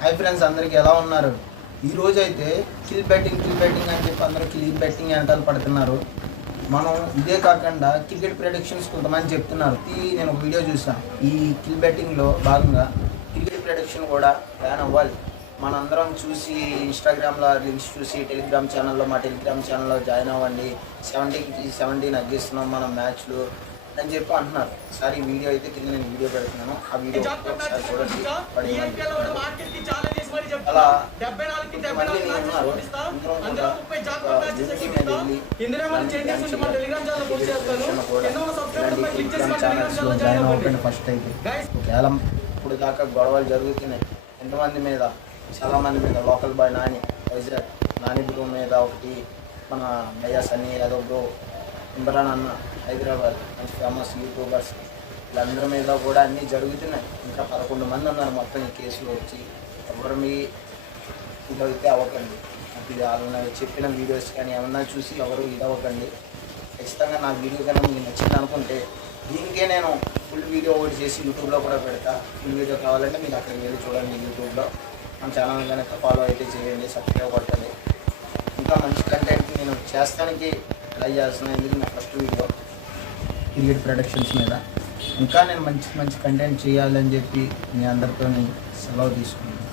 Hi friends, అందరికీ ఎలా ఉన్నారు? ఈరోజు అయితే కిల్ బెట్టింగ్ అని చెప్పి అందరూ కిల్ బెట్టింగ్ వెనకాల పడుతున్నారు. మనం ఇదే కాకుండా క్రికెట్ ప్రెడిక్షన్స్ కొంతమంది చెప్తున్నారు. నేను ఒక వీడియో చూసాను. ఈ కిల్ బెట్టింగ్లో భాగంగా క్రికెట్ ప్రెడిక్షన్ కూడా బ్యాన్ అవ్వాలి. మనందరం చూసి ఇన్స్టాగ్రామ్లో లింక్స్ చూసి మా టెలిగ్రామ్ ఛానల్లో జాయిన్ అవ్వండి, 70కి 70 నగ్గిస్తున్నాం మనం మ్యాచ్లు అని చెప్పి అంటున్నారు. ఒకసారి ఈ వీడియో అయితే కింద నేను వీడియో పెడుతున్నాను. ఆ వీడియో ఒకసారి చూడండి. అలా మంది ఉన్నారు. ఛానల్స్లో జాయిన్ అవ్వకండి. ఫస్ట్ అయితే కేవలం ఇప్పుడు దాకా గొడవలు జరుగుతున్నాయి ఎంతమంది మీద, చాలామంది మీద. లోకల్ బాయ్ నాని బ్రో మీద ఒకటి, మన భయ్యా సన్నీ యాదవ్ బ్రో, ఇమ్రాన్ అన్న హైదరాబాద్ మంచి ఫేమస్ యూట్యూబర్స్, వీళ్ళందరి మీద కూడా అన్నీ జరుగుతున్నాయి. ఇంకా 11 మంది ఉన్నారు మొత్తం ఈ కేసులో వచ్చి. ఎవరు మీ ఇదైతే అవ్వకండి. ఇది వాళ్ళని చెప్పిన వీడియోస్ కానీ ఏమన్నా చూసి ఎవరు ఇదవ్వకండి. ఖచ్చితంగా నా వీడియో కన్నా మీకు నచ్చింది అనుకుంటే దీనికే నేను ఫుల్ వీడియో ఒకటి చేసి యూట్యూబ్లో కూడా పెడతా. ఫుల్ వీడియో కావాలంటే మీరు అక్కడికి వెళ్ళి చూడండి యూట్యూబ్లో. మన ఛానల్ కనుక ఫాలో అయితే చేయండి, సబ్స్క్రైబ్ కొట్టండి. ఇంకా మంచి కంటెంట్ నేను చేస్తానికి ట్రై చేస్తున్నాను. ఎందుకు నా ఫస్ట్ వీడియో క్రికెట్ ప్రొడక్షన్స్ మీద. ఇంకా నేను మంచి కంటెంట్ చేయాలని చెప్పి మీ అందరితో సెలవు తీసుకున్నాను.